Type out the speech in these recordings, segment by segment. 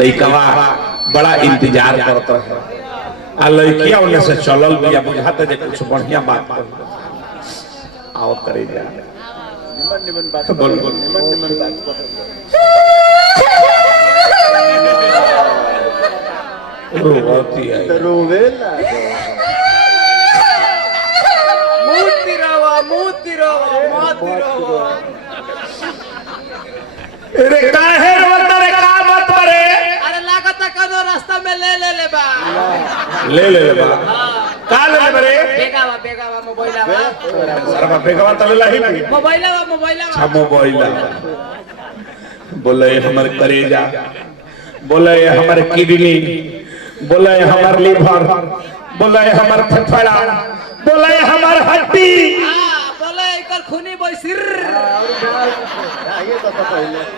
लइकवा बड़ा इंतजार करता है आ लइकिया उन्हें से चलल बिया बुझाते जे कुछ बढ़िया बात आओ करे जा निमन बात बोल निमन बात रोती है रोवेला मूर्ति रवा अरे काहे रोता रे का मत करे अरे लागत कनो रास्ता में ले बा का ले बरे बेगावा मोबाइलवा सरबा बेगावा तले लाही मोबाइलवा अच्छा मोबाइल बोले हमर करेजा बोले हमर किडनी बोले हमर लीवर बोले हमर फेफड़ा बोले हमर हड्डी बोले एकर खूनी बसिर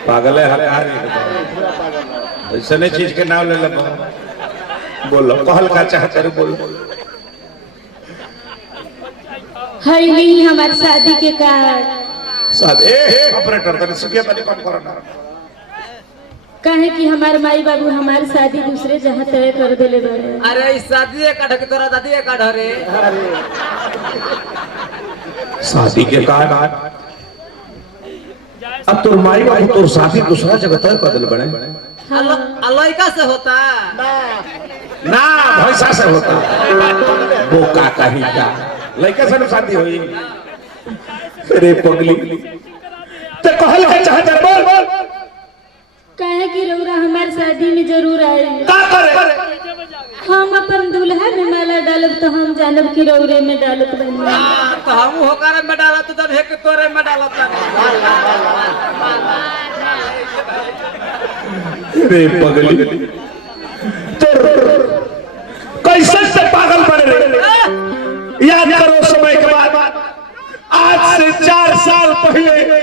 पागल है हर ऐसे चीज के नाम ले लो बोलो कहल का चाहते रे बोलो है नहीं हमारी शादी के कार्ड शादी ऑपरेटर तने सिकिया तने काम करना कहे कि हमारे माई बाबू हमारी शादी दूसरे जगह तय कर देले बारे। अरे इस शादी काढ़ के तोरा दादी काढ़ रे शादी के कार्ड अब तोर माई बाबू तोर शादी दूसरा जगह तय कर देले बड़े लड़का से होता ना भैंसा से होता बोका कहीं का लड़का से शादी हुई अरे पगली ते कहल है चाहते बोल कहे कि रौरा हमारी शादी में जरूर आए का करे हम अपन दूल्हा में माला डालब तो हम जानब कि रौरे में डालत बनी तो हम होकर में डाला तो जब है कि तोरे में डाला अरे पगली कैसे से पागल बने रे याद करो समय के बाद आज से 4 साल पहले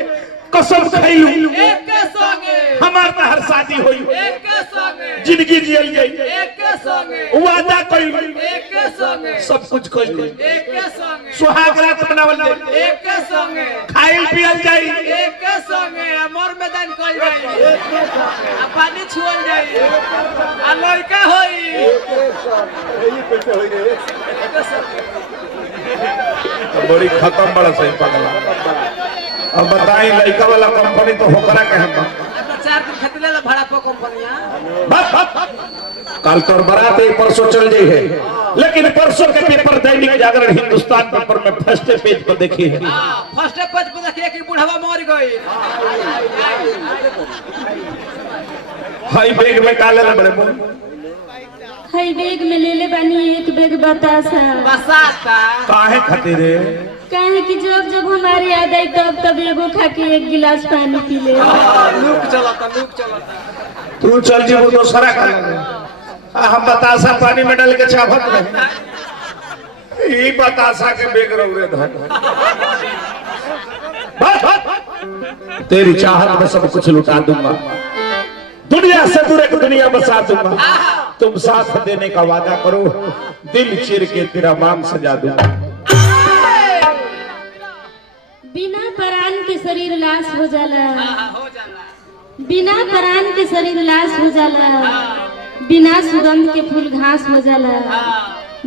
कसम खैलू एक के संगे हमार हर शादी हुई एक के संगे जिंदगी जियल गई एक के संगे वादा कइल एक के संगे सब कुछ कइल एक के संगे सुहाग रात मनावल जाई एक के संगे खाइल पियल जाई एक के संगे मोर मैदान कइल जाई आ पानी छुअल जाई आ लड़का होई एक के संगे यही कैसे होई रे एक के संगे बड़ी खत्म बड़ा सही पगला अब बताई लड़का वाला कंपनी तो होकरा के हम 4 दिन खातिर ले भाड़ा पर कंपनिया कल तोर बारात परसों चल जाई है लेकिन परसों के पेपर दैनिक जागरण हिंदुस्तान पेपर में फर्स्ट पेज पर देखी है फर्स्ट पेज पर देखिए कि बुढ़वा मर गई हाई बैग में काले ले बड़े है बैग में ले बानी एक बैग बतासा बसाता काहे खातिर रे कहे कि जब हमारी याद आई तब एगो खा के एक गिलास पानी पी ले लुक चलता तू चल जीवो दूसरा का हम बतासा पानी में डाल के चावत रहे ई बतासा के बेग रौरे धर तेरी चाहत में सब कुछ लुटा दूंगा दुनिया से दूर एक दुनिया बसा दूंगा तुम साथ देने का वादा करो दिल चीर के तेरा मांग सजा दूंगा बिना प्राण के शरीर लाश हो जाला हो जाला बिना प्राण के शरीर लाश हो जाला बिना सुगंध के फूल घास हो जाला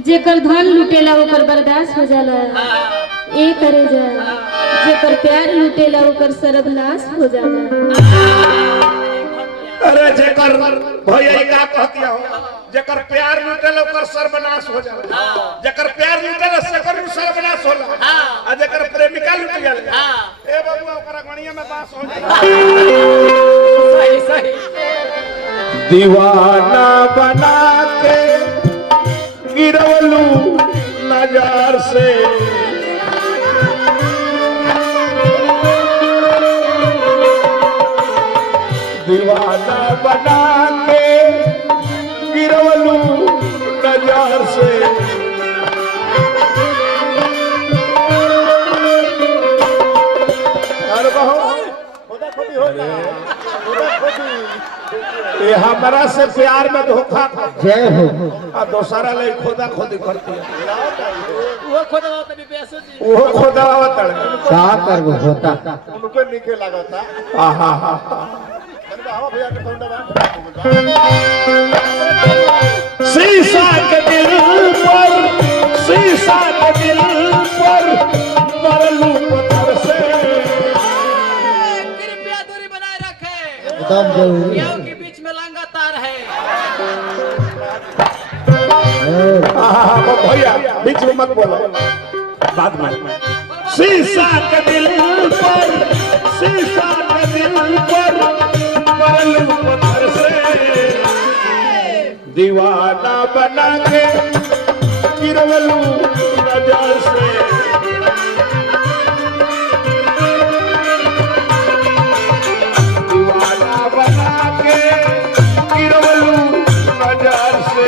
जेकर धन लुटेला ओकर बर्दाश्त हो जाला ए करे जा जेकर प्यार लुटेला ओकर सर्वनाश हो जाला अरे जेकर भैया का कहतिया हो जेकर प्यार लुटेला ओकर सर्वनाश हो जाला जेकर प्यार लुटेला सेकर सर्वनाश होला आ जेकर प्रेमिका लुट गेल ए बाबू ओकरा गणिया में बास हो जाला सही दीवाना बना के गिरवलू नजर से दीवाना बना के गिरवलू नजर से अरे बहुत ये हमारा से प्यार में धोखा जय हो और दूसरा ले खोदा खोदी करती है वो खुद होता नहीं पैसे जी वो खोदा आवत का करबो होता उनको नीचे लगता आहा हा हवा भैया के कौन शीशा के दिल पर मरलू पत्थर से कृपया दूरी बनाए रखें एकदम जरूरी याओ के बीच में लंगा तार है आहा भैया बीच में मत बोलो बाद में शीशा के दिल पर मरलू पत्थर से दीवाना बना के गिरवलू नजर से दीवाना बना के गिरवलू नजर से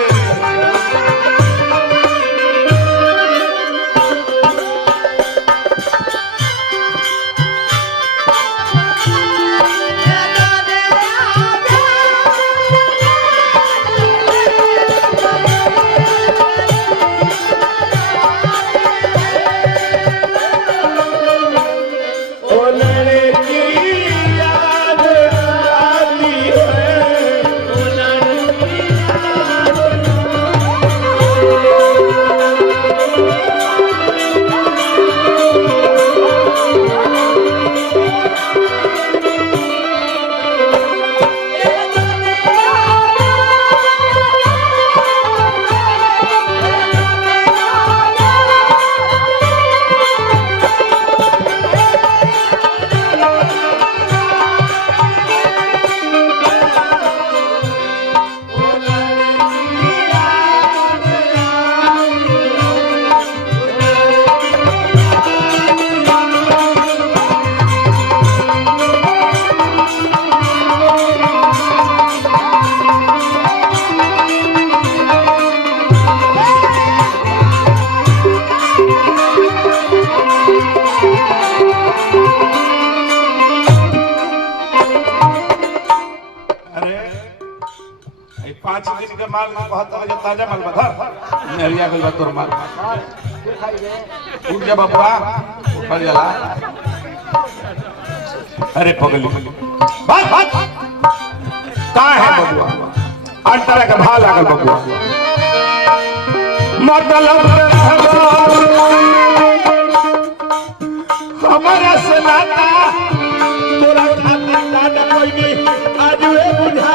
पांच दिन के माल कहता है ताजा माल बधर मेरिया गइल तोर माल उठ जा बाबूआ उठ जाला अरे पगली बात बात का है बबुआ अंतरा का भाव लागल बबुआ मतलब हमारा से नाता तोरा खातिर दादा कोई नहीं आज वे बुझा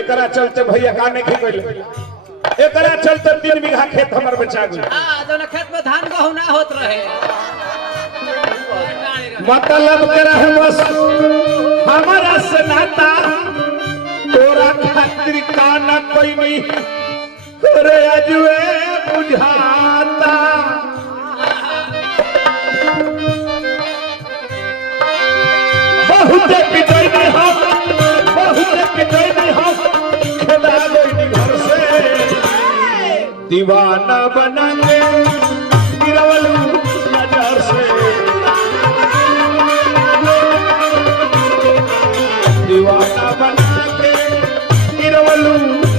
एकरा चलते भैया का नहीं खेल एकरा चलते 3 बीघा खेत हमर बचा गई हां दोनों खेत में धान गहूं ना होत रहे मतलब के रहे बस हमारा से नाता तोरा खातिर का ना कोई नहीं रे अजुए बुझाता बहुत पिटई में हम खेला गई घर से दीवाना बना के गिरवलू नजर से दीवाना बना के गिरवलू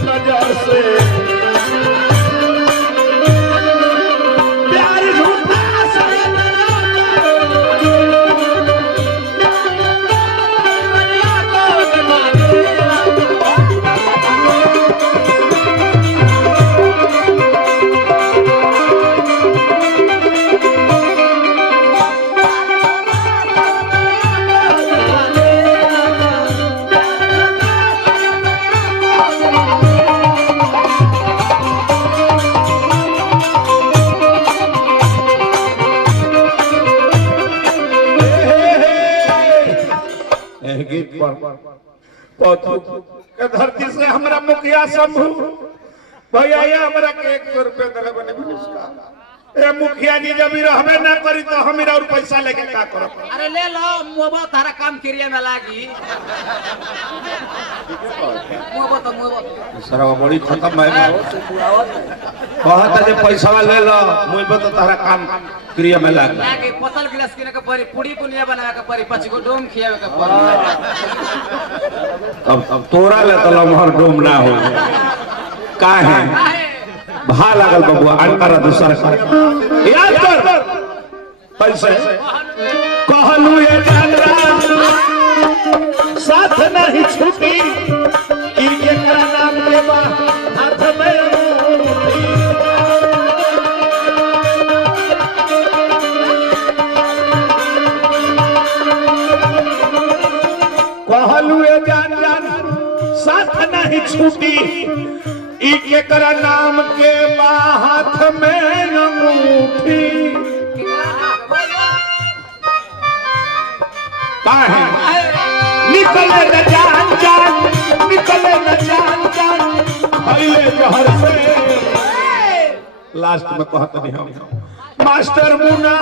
नजर से प्यार झूठा गीत पर धरती से हमारा मुखिया शंभू भैया हमरा के 100 रुपया दले बने पुलिस का ए मुखिया जी जब रहबे ना करी तो हम और पैसा लेके का करब? अरे ले लो मोबो तारा काम क्रिया में लागी मोबो तो सरवा बड़ी खत्म है कहता जे पैसा ले लो मुइबे तो तारा काम क्रिया में लागी लागी पतल गिलास किने के परी पूड़ी कुनिया बनावे के परी 5 गो डोम खियावे के परी अब तोरा ले तो लमहर डोम ना हो काहे भा लागल बबुआ अंतरा दूसर याद कर पैसे कहलू ये जानरा साथ नहीं छूटी इनके करा नाम के बा हाथ में कहलू ये जान साथ नहीं छूटी इनके करा नाम के बा हाथ में अंगूठी काहे निकले न जान निकले न जान खइले जहर से लास्ट में कहत नहीं हम मास्टर मुन्ना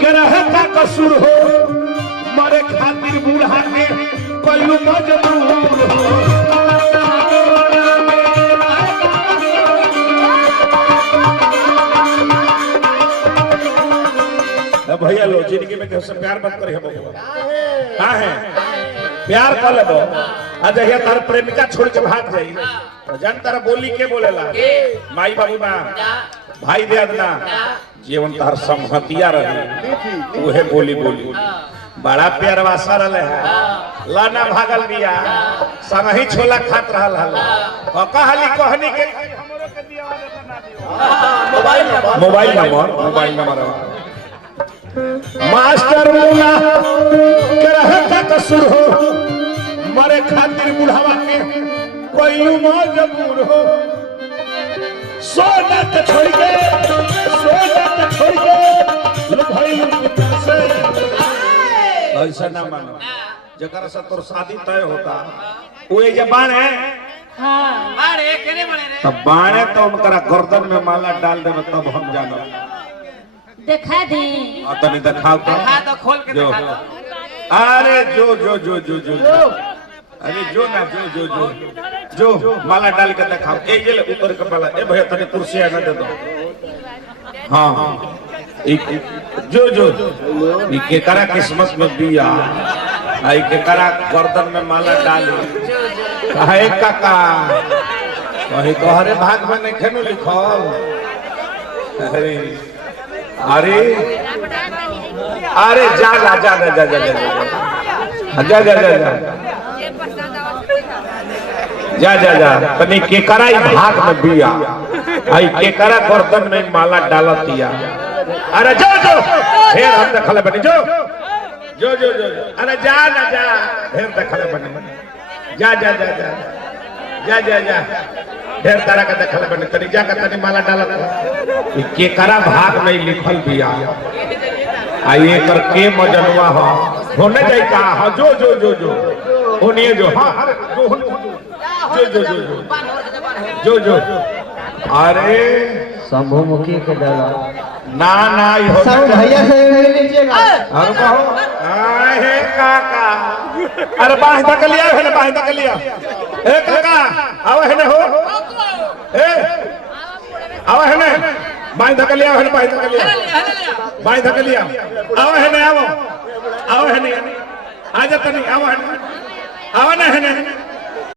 के रहे का कसूर हो मरे खातिर बूढ़ा के कइलू मजबूर हो भैया लो जिंदगी में कैसे प्यार मत करे हाँ है प्यार कर ले आज जहिया तार प्रेमिका छोड़ के भाग जाई तो जान तारा बोली के बोलेला माई बाबू ना भाई देद ना जीवन तार संहतिया रही उहे बोली बड़ा प्यार वासा रहे है लाना भागल दिया संगही छोला खात रहल हल कहली कहनी के हमरो के दिया बना दियो मोबाइल नंबर मास्टर मुन्ना के रहे का कसूर हो मरे खातिर बुढ़ावा के कोई मजबूर हो सोना के छोड़ के भाई से ऐसा ना मानो जकरा से तोर शादी तय होता वो ये बाण है हाँ बाड़े केने बने रे तब बाणे तो उनकरा गर्दन में माला डाल देवे तब हम जानो देखा दे तनी दिखाओ तो दिखा तो खोल के दिखा दो अरे जो अरे जो ना जो माला डाल के दिखाओ ए ये ऊपर के माला ए भैया तनी कुर्सी आना दे दो हां जो ई के करा किस्मत में बिया आई के करा गर्दन में माला डाली काहे काका वही तोहरे भाग में नहीं खेनो लिखल अरे जा तनी केकरा भाग में बिया आई केकरा गर्दन में माला डालतिया अरे जो फिर हम देखले बनी जो अरे जा फिर देखले बनी जा ढेर तारा का देखले बनी तनी जा के तनी माला डालत केकरा भाग में लिखल बिया आई एकर के मजनवा हो होने जाई का हां जो होनिए जो हां जो अरे शंभू मुखी के डाला ना हो भैया से लीजिएगा और कहो आहे काका अरे बांध तक लिया ए काका आओ है हो ए आओ है बांध तक लिया आओ है आजा तनी आओ है ना